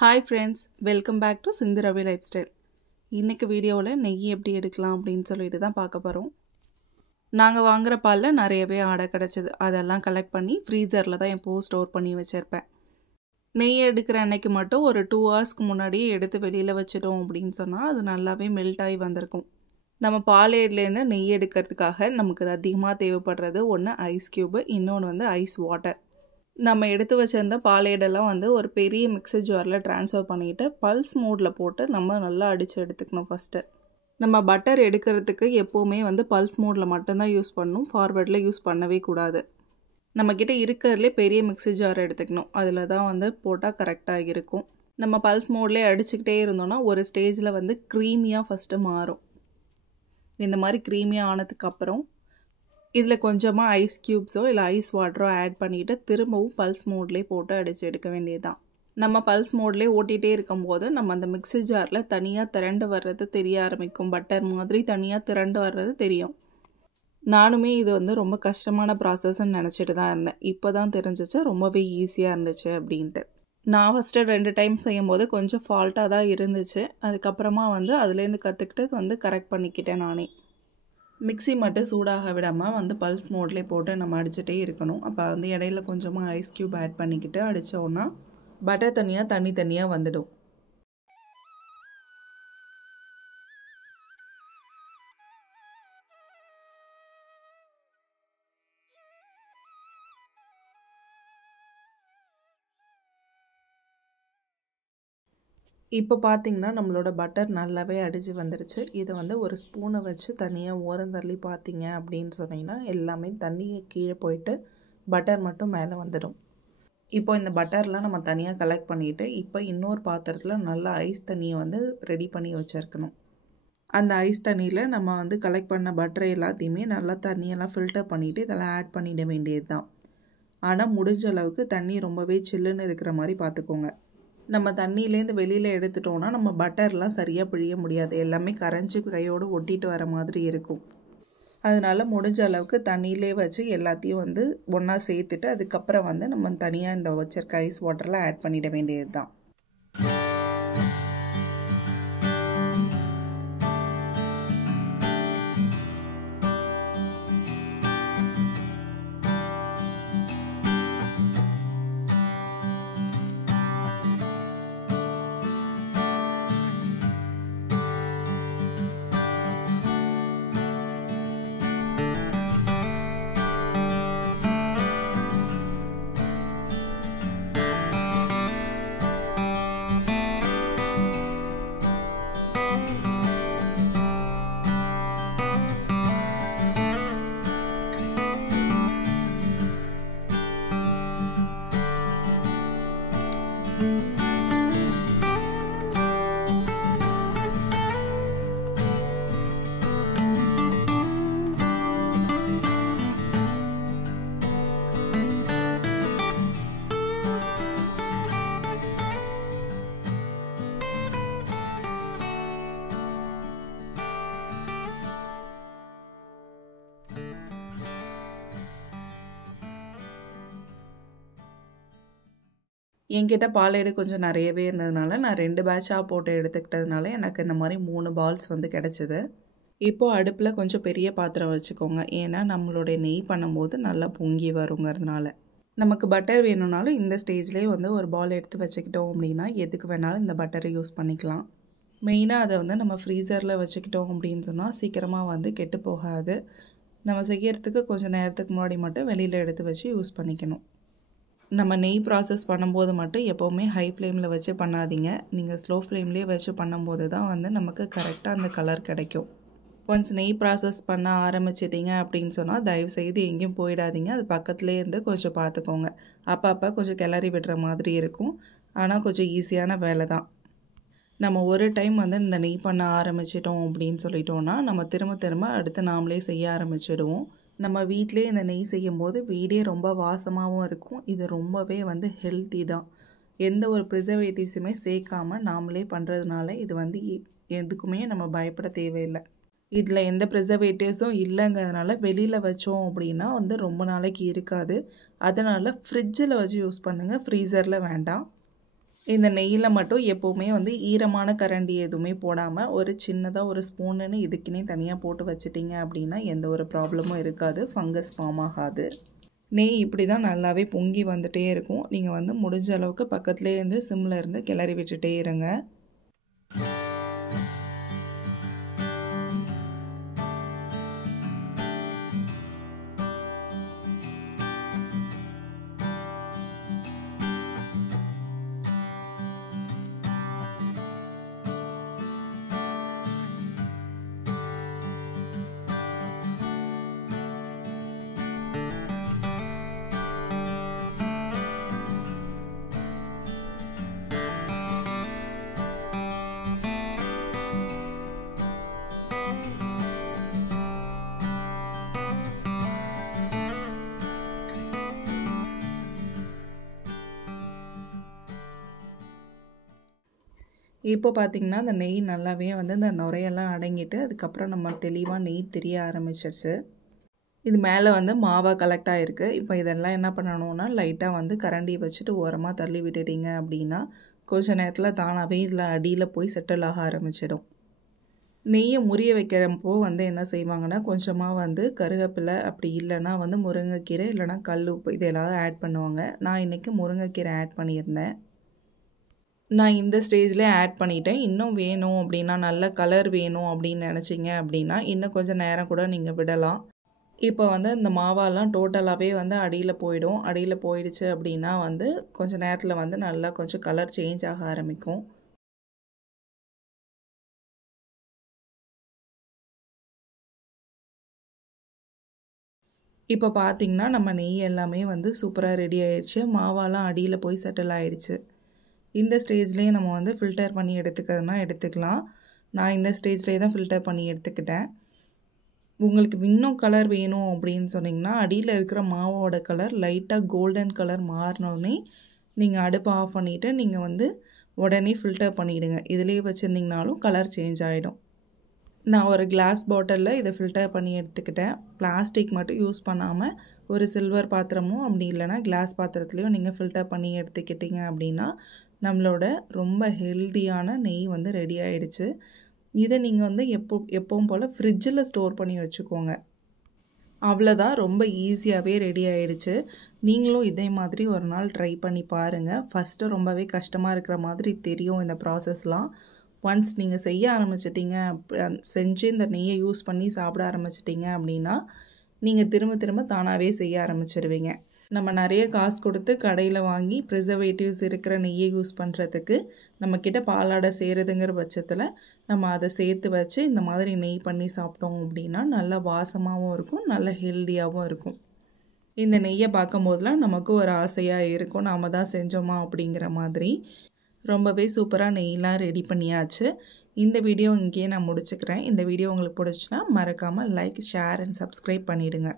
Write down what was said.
Hi friends, welcome back to Sindhu Ravi lifestyle. இன்றைக்கி வீடியோவில் நெய் எப்படி எடுக்கலாம் அப்படின்னு சொல்லிட்டு தான் பார்க்க போகிறோம். நாங்கள் வாங்குகிற பாலில் நிறையவே ஆடை கிடச்சிது. அதெல்லாம் கலெக்ட் பண்ணி ஃப்ரீசரில் தான் எப்போவும் ஸ்டோர் பண்ணி வச்சுருப்பேன். நெய் எடுக்கிற அன்னைக்கு மட்டும் ஒரு 2 ஹவர்ஸ்க்கு முன்னாடியே எடுத்து வெளியில் வச்சிட்டோம் அப்படின்னு சொன்னால் அது நல்லாவே மெல்ட் ஆகி வந்திருக்கும். நம்ம பாலேட்லேருந்து நெய் எடுக்கிறதுக்காக நமக்கு அதிகமாக தேவைப்படுறது ஒன்று ஐஸ் க்யூபு, இன்னொன்று வந்து ஐஸ் வாட்டர். நம்ம எடுத்து வச்சிருந்த பாலேடெல்லாம் ஒரு பெரிய மிக்சர் ஜாரில் ட்ரான்ஸ்ஃபர் பண்ணிவிட்டு பல்ஸ் மோடில் போட்டு நம்ம நல்லா அடித்து எடுத்துக்கணும். ஃபஸ்ட்டு நம்ம பட்டர் எடுக்கிறதுக்கு எப்போவுமே பல்ஸ் மோடில் மட்டும்தான் யூஸ் பண்ணணும், ஃபார்வர்டில் யூஸ் பண்ணவே கூடாது. நம்மக்கிட்ட இருக்கிறதுலே பெரிய மிக்சர் ஜார் எடுத்துக்கணும், அதில் தான் போட்டால் கரெக்டாக இருக்கும். நம்ம பல்ஸ் மோட்லேயே அடிச்சுக்கிட்டே இருந்தோன்னா ஒரு ஸ்டேஜில் க்ரீமியாக ஃபஸ்ட்டு மாறும். இந்த மாதிரி க்ரீமியாக ஆனதுக்கப்புறம் இதில் கொஞ்சமாக ஐஸ் க்யூப்ஸோ இல்லை ஐஸ் வாட்டரோ ஆட் பண்ணிவிட்டு திரும்பவும் பல்ஸ் மோட்லேயே போட்டு அடித்து எடுக்க வேண்டியது தான். நம்ம பல்ஸ் மோட்லேயே ஓட்டிகிட்டே இருக்கும்போது நம்ம அந்த மிக்ஸி ஜாரில் தனியாக திரண்டு வர்றது தெரிய ஆரம்பிக்கும். பட்டர் மாதிரி தனியாக திரண்டு வர்றது தெரியும். நானுமே இது ரொம்ப கஷ்டமான ப்ராசஸ்ன்னு நினச்சிட்டு தான் இருந்தேன். இப்போ தான் தெரிஞ்சிச்சு ரொம்பவே ஈஸியாக இருந்துச்சு அப்படின்ட்டு. நான் ஃபஸ்ட்டு 2 டைம் செய்யும்போது கொஞ்சம் ஃபால்ட்டாக தான் இருந்துச்சு. அதுக்கப்புறமா அதுலேருந்து கற்றுக்கிட்டு கரெக்ட் பண்ணிக்கிட்டேன் நானே. மிக்ஸி மட்டும் சூடாக விடாமல் பல்ஸ் மோட்லேயே போட்டு நம்ம அடிச்சுட்டே இருக்கணும். அப்போ இடையில கொஞ்சமாக ஐஸ் க்யூப் ஆட் பண்ணிக்கிட்டு அடித்தோன்னா பட்டர் தனியாக வந்துடும். இப்போ பார்த்திங்கன்னா நம்மளோட பட்டர் நல்லாவே அடித்து வந்துருச்சு. இதை ஒரு ஸ்பூனை வச்சு தனியாக ஓரந்தள்ளி பார்த்திங்க அப்படின்னு சொன்னிங்கன்னா எல்லாமே தண்ணியை கீழே போயிட்டு பட்டர் மட்டும் மேலே வந்துடும். இப்போ இந்த பட்டர்லாம் நம்ம தனியாக கலெக்ட் பண்ணிவிட்டு இப்போ இன்னொரு பாத்திரத்தில் நல்லா ஐஸ் தண்ணியை ரெடி பண்ணி வச்சுருக்கணும். அந்த ஐஸ் தண்ணியில் நம்ம கலெக்ட் பண்ண பட்டர் எல்லாத்தையுமே நல்லா தண்ணியெல்லாம் ஃபில்டர் பண்ணிவிட்டு இதெல்லாம் ஆட் பண்ணிட வேண்டியது தான். ஆனால் முடிஞ்ச அளவுக்கு தண்ணி ரொம்பவே சில்லுன்னு இருக்கிற மாதிரி பார்த்துக்கோங்க. நம்ம தண்ணியிலேருந்து வெளியில் எடுத்துட்டோன்னா நம்ம பட்டர்லாம் சரியாக பிழிய முடியாது, எல்லாமே கரைஞ்சி கையோடு ஒட்டிட்டு வர மாதிரி இருக்கும். அதனால் முடிஞ்ச அளவுக்கு தண்ணியிலே வச்சு எல்லாத்தையும் ஒன்றா சேர்த்துட்டு அதுக்கப்புறம் நம்ம தனியாக இந்த வச்சிருக்க ஐஸ் வாட்டரில் ஆட் பண்ணிட வேண்டியது தான். என்கிட்ட பாலேடு கொஞ்சம் நிறையவே இருந்ததுனால நான் 2 பேட்சாக போட்டு எடுத்துக்கிட்டதுனால எனக்கு இந்த மாதிரி 3 பால்ஸ் கிடச்சிது. இப்போது அடுப்பில் கொஞ்சம் பெரிய பாத்திரம் வச்சுக்கோங்க, ஏன்னா நம்மளுடைய நெய் பண்ணும்போது நல்லா பொங்கி வருங்கிறதுனால. நமக்கு பட்டர் வேணும்னாலும் இந்த ஸ்டேஜ்லேயே ஒரு பால் எடுத்து வச்சுக்கிட்டோம் அப்படின்னா எதுக்கு வேணாலும் இந்த பட்டரை யூஸ் பண்ணிக்கலாம். மெயினாக அதை நம்ம ஃப்ரீசரில் வச்சுக்கிட்டோம் அப்படின்னு சொன்னால் சீக்கிரமாக கெட்டு போகாது. நம்ம செய்யறதுக்கு கொஞ்சம் நேரத்துக்கு முன்னாடி மட்டும் வெளியில் எடுத்து வச்சு யூஸ் பண்ணிக்கணும். நம்ம நெய் ப்ராசஸ் பண்ணும்போது மட்டும் எப்போவுமே ஹை ஃப்ளேமில் வச்சு பண்ணாதீங்க. நீங்கள் ஸ்லோ ஃப்ளேம்லேயே வச்சு பண்ணும்போது தான் நமக்கு கரெக்டாக அந்த கலர் கிடைக்கும். ஒன்ஸ் நெய் ப்ராசஸ் பண்ண ஆரம்பிச்சிட்டிங்க அப்படின்னு சொன்னால் தயவுசெய்து எங்கேயும் போயிடாதீங்க. அது பக்கத்துலேயே இருந்து கொஞ்சம் பார்த்துக்கோங்க. அப்பப்போ கொஞ்சம் கிளறி விடுற மாதிரி இருக்கும், ஆனால் கொஞ்சம் ஈஸியான வேலை தான். நம்ம ஒரு டைம் இந்த நெய் பண்ண ஆரம்பிச்சிட்டோம் அப்படின்னு சொல்லிட்டோன்னா நம்ம திரும்ப அடுத்து நாமளே செய்ய ஆரம்பிச்சிடுவோம். நம்ம வீட்டிலே இந்த நெய் செய்யும்போது வீடே ரொம்ப வாசமாகவும் இருக்கும். இது ரொம்பவே ஹெல்த்தி தான். எந்த ஒரு ப்ரிசர்வேட்டிவ்ஸுமே சேர்க்காமல் நாமளே பண்ணுறதுனால இது எதுக்குமே நம்ம பயப்பட தேவையில்லை. இதில் எந்த ப்ரிசர்வேட்டிவ்ஸும் இல்லைங்கிறதுனால வெளியில் வச்சோம் அப்படின்னா ரொம்ப நாளைக்கு இருக்காது. அதனால் ஃப்ரிட்ஜில் வச்சு யூஸ் பண்ணுங்கள், ஃப்ரீசரில் வேண்டாம். இந்த நெய்யில் மட்டும் எப்போவுமே வந்து ஈரமான கரண்டி எதுவுமே போடாமல் ஒரு சின்னதாக ஒரு ஸ்பூனுன்னு இதுக்குன்னே தனியாக போட்டு வச்சிட்டிங்க அப்படின்னா எந்த ஒரு ப்ராப்ளமும் இருக்காது, ஃபங்கஸ் ஃபார்ம் ஆகாது. நெய் இப்படி தான் நல்லாவே பொங்கி வந்துட்டே இருக்கும். நீங்கள் வந்து முடிஞ்ச அளவுக்கு பக்கத்துலேயே இருந்து சிம்மில் இருந்து கிளறி விட்டுட்டே இருங்க. இப்போ பார்த்திங்கன்னா அந்த நெய் நல்லாவே வந்து இந்த நுரையெல்லாம் அடங்கிட்டு அதுக்கப்புறம் நம்ம தெளிவாக நெய் தெரிய ஆரம்பிச்சிருச்சு. இது மேலே வந்து மாவாக கலெக்ட் ஆகிருக்கு. இப்போ இதெல்லாம் என்ன பண்ணணும்னா லைட்டாக வந்து கரண்டியை வச்சுட்டு ஓரமாக தள்ளி விட்டுட்டிங்க அப்படின்னா கொஞ்சம் நேரத்தில் தானாகவே இதில் அடியில் போய் செட்டில் ஆக ஆரம்பிச்சிடும். நெய்யை முறிய வைக்கிறப்போ வந்து என்ன செய்வாங்கன்னா கொஞ்சமாக வந்து கருவேப்பிலை, அப்படி இல்லைன்னா வந்து முருங்கைக்கீரை, இல்லைனா கல் உப்பு இது எல்லாரும் ஆட் பண்ணுவாங்க. நான் இன்றைக்கி முருங்கைக்கீரை ஆட் பண்ணியிருந்தேன். நான் இந்த ஸ்டேஜ்லேயே ஆட் பண்ணிட்டேன். இன்னும் வேணும் அப்படின்னா நல்ல கலர் வேணும் அப்படின்னு நினச்சிங்க அப்படின்னா இன்னும் கொஞ்சம் நேரம் கூட நீங்கள் விடலாம். இப்போ வந்து இந்த மாவாலாம் டோட்டலாகவே வந்து அடியில் போயிடும். அடியில் போயிடுச்சு அப்படின்னா வந்து கொஞ்சம் நேரத்தில் வந்து நல்லா கொஞ்சம் கலர் சேஞ்ச் ஆக ஆரம்பிக்கும். இப்போ பார்த்திங்கன்னா நம்ம நெய் எல்லாமே வந்து சூப்பராக ரெடி ஆயிடுச்சு. மாவாலாம் அடியில் போய் செட்டில் ஆகிடுச்சு. இந்த ஸ்டேஜ்லேயே நம்ம வந்து ஃபில்டர் பண்ணி எடுத்துக்கிறதுனா எடுத்துக்கலாம். நான் இந்த ஸ்டேஜ்லேயே தான் ஃபில்டர் பண்ணி எடுத்துக்கிட்டேன். உங்களுக்கு இன்னும் கலர் வேணும் அப்படின்னு சொன்னிங்கன்னா அடியில் இருக்கிற மாவோட கலர் லைட்டாக கோல்டன் கலர் மாறினோடனே நீங்கள் அடுப்பை ஆஃப் பண்ணிவிட்டு நீங்கள் வந்து உடனே ஃபில்டர் பண்ணிவிடுங்க. இதிலேயே வச்சுருந்திங்கனாலும் கலர் சேஞ்ச் ஆகிடும். நான் ஒரு கிளாஸ் பாட்டிலில் இதை ஃபில்டர் பண்ணி எடுத்துக்கிட்டேன். பிளாஸ்டிக் மட்டும் யூஸ் பண்ணாமல் ஒரு சில்வர் பாத்திரமும் அப்படி இல்லைனா கிளாஸ் பாத்திரத்துலேயும் நீங்கள் ஃபில்டர் பண்ணி எடுத்துக்கிட்டிங்க அப்படின்னா நம்மளோட ரொம்ப ஹெல்தியான நெய் வந்து ரெடி ஆகிடுச்சு. இதை நீங்கள் வந்து எப்பவும் போல் ஃப்ரிட்ஜில் ஸ்டோர் பண்ணி வச்சுக்கோங்க. அவ்வளோதான், ரொம்ப ஈஸியாகவே ரெடி ஆகிடுச்சு. நீங்களும் இதே மாதிரி ஒரு நாள் ட்ரை பண்ணி பாருங்கள். ஃபஸ்ட்டு ரொம்பவே கஷ்டமாக இருக்கிற மாதிரி தெரியும் இந்த ப்ராசஸ்லாம். ஒன்ஸ் நீங்கள் செய்ய ஆரம்பிச்சிட்டிங்க, செஞ்சு இந்த நெய்யை யூஸ் பண்ணி சாப்பிட ஆரம்பிச்சிட்டிங்க அப்படின்னா நீங்கள் திரும்ப திரும்ப தானாகவே செய்ய ஆரம்பிச்சிடுவீங்க. நம்ம நிறைய காசு கொடுத்து கடையில் வாங்கி ப்ரிசர்வேட்டிவ்ஸ் இருக்கிற நெய்யை யூஸ் பண்ணுறதுக்கு நம்மக்கிட்ட பாலாடை சேருதுங்கிற பட்சத்தில் நம்ம அதை சேர்த்து வச்சு இந்த மாதிரி நெய் பண்ணி சாப்பிட்டோம் அப்படின்னா நல்லா வாசமாகவும் இருக்கும், நல்ல ஹெல்த்தியாகவும் இருக்கும். இந்த நெய்யை பார்க்கும் போதெல்லாம் நமக்கு ஒரு ஆசையாக இருக்கும், நாம் தான் செஞ்சோமா அப்படிங்கிற மாதிரி. ரொம்பவே சூப்பராக நெய்லாம் ரெடி பண்ணியாச்சு. இந்த வீடியோ இங்கேயே நான் முடிச்சுக்கிறேன். இந்த வீடியோ உங்களுக்கு பிடிச்சுன்னா மறக்காமல் லைக், ஷேர் அண்ட் சப்ஸ்கிரைப் பண்ணிவிடுங்க.